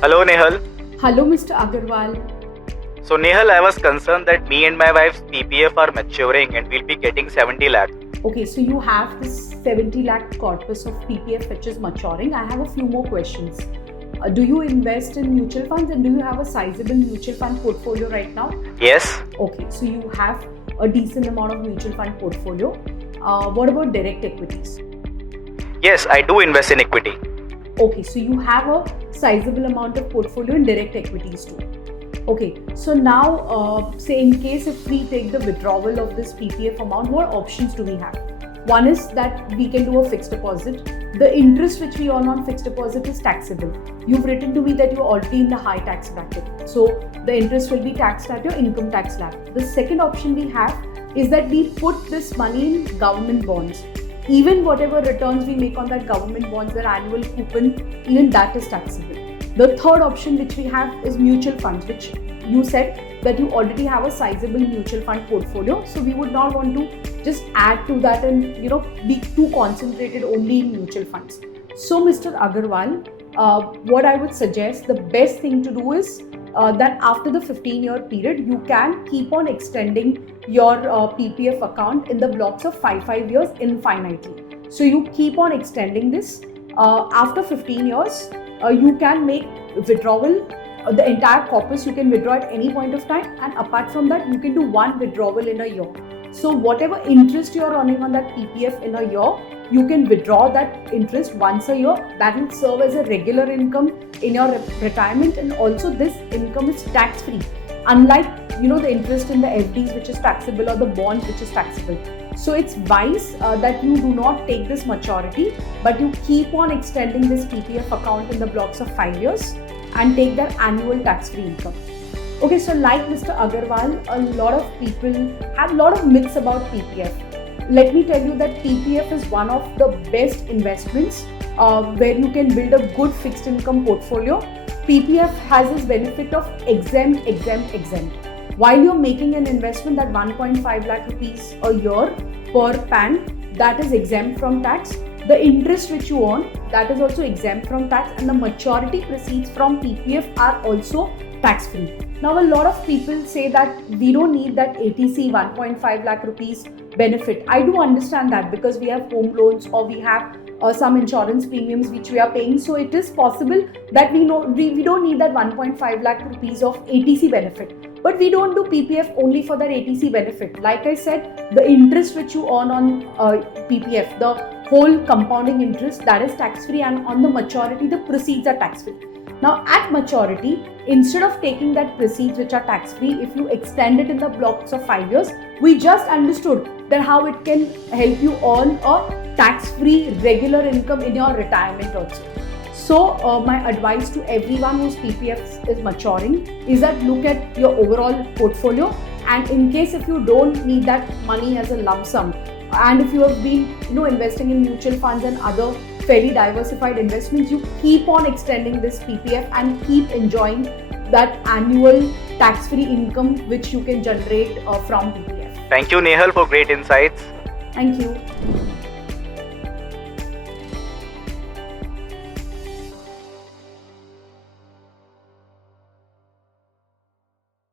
Hello, Nehal. Hello, Mr. Agarwal. So, Nehal, I was concerned that me and my wife's PPF are maturing and we'll be getting 70 lakh. Okay, so you have this 70 lakh corpus of PPF which is maturing. I have a few more questions. Do you invest in mutual funds and do you have a sizable mutual fund portfolio right now? Yes. Okay, so you have a decent amount of mutual fund portfolio. What about direct equities? Yes, I do invest in equity. Okay, so you have a sizable amount of portfolio in direct equities too. Okay, so now say in case if we take the withdrawal of this PPF amount, what options do we have? One is that we can do a fixed deposit. The interest which we earn on fixed deposit is taxable. You've written to me that you're already in the high tax bracket. So the interest will be taxed at your income tax slab. The second option we have is that we put this money in government bonds. Even whatever returns we make on that government bonds, their annual coupon, even that is taxable. The third option which we have is mutual funds, which you said that you already have a sizable mutual fund portfolio. So we would not want to just add to that and be too concentrated only in mutual funds. So Mr. Agarwal, what I would suggest, the best thing to do is that after the 15-year period, you can keep on extending your PPF account in the blocks of 5 years infinitely. So you keep on extending this. After 15 years, you can make withdrawal, the entire corpus you can withdraw at any point of time, and apart from that, you can do one withdrawal in a year. So whatever interest you are earning on that PPF in a year, you can withdraw that interest once a year. That will serve as a regular income in your retirement, and also this income is tax free, unlike the interest in the FDs which is taxable or the bonds which is taxable. So it's wise that you do not take this maturity, but you keep on extending this PPF account in the blocks of 5 years and take their annual tax-free income. Okay, so like Mr. Agarwal, a lot of people have a lot of myths about PPF. Let me tell you that PPF is one of the best investments where you can build a good fixed income portfolio. PPF has this benefit of exempt. While you're making an investment that 1.5 lakh rupees a year per PAN, that is exempt from tax. The interest which you earn, that is also exempt from tax, and the maturity proceeds from PPF are also tax free. Now a lot of people say that we don't need that ATC 1.5 lakh rupees benefit. I do understand that because we have home loans or we have some insurance premiums which we are paying. So it is possible that we don't need that 1.5 lakh rupees of ATC benefit. But we don't do PPF only for that ATC benefit. Like I said, the interest which you earn on PPF, the whole compounding interest, that is tax free, and on the maturity, the proceeds are tax free. Now at maturity, instead of taking that proceeds which are tax free, if you extend it in the blocks of 5 years, we just understood that how it can help you earn a tax free regular income in your retirement also. So my advice to everyone whose PPF is maturing is that look at your overall portfolio, and in case if you don't need that money as a lump sum, and if you have been investing in mutual funds and other fairly diversified investments, you keep on extending this PPF and keep enjoying that annual tax-free income which you can generate from PPF. Thank you, Nehal, for great insights. Thank you.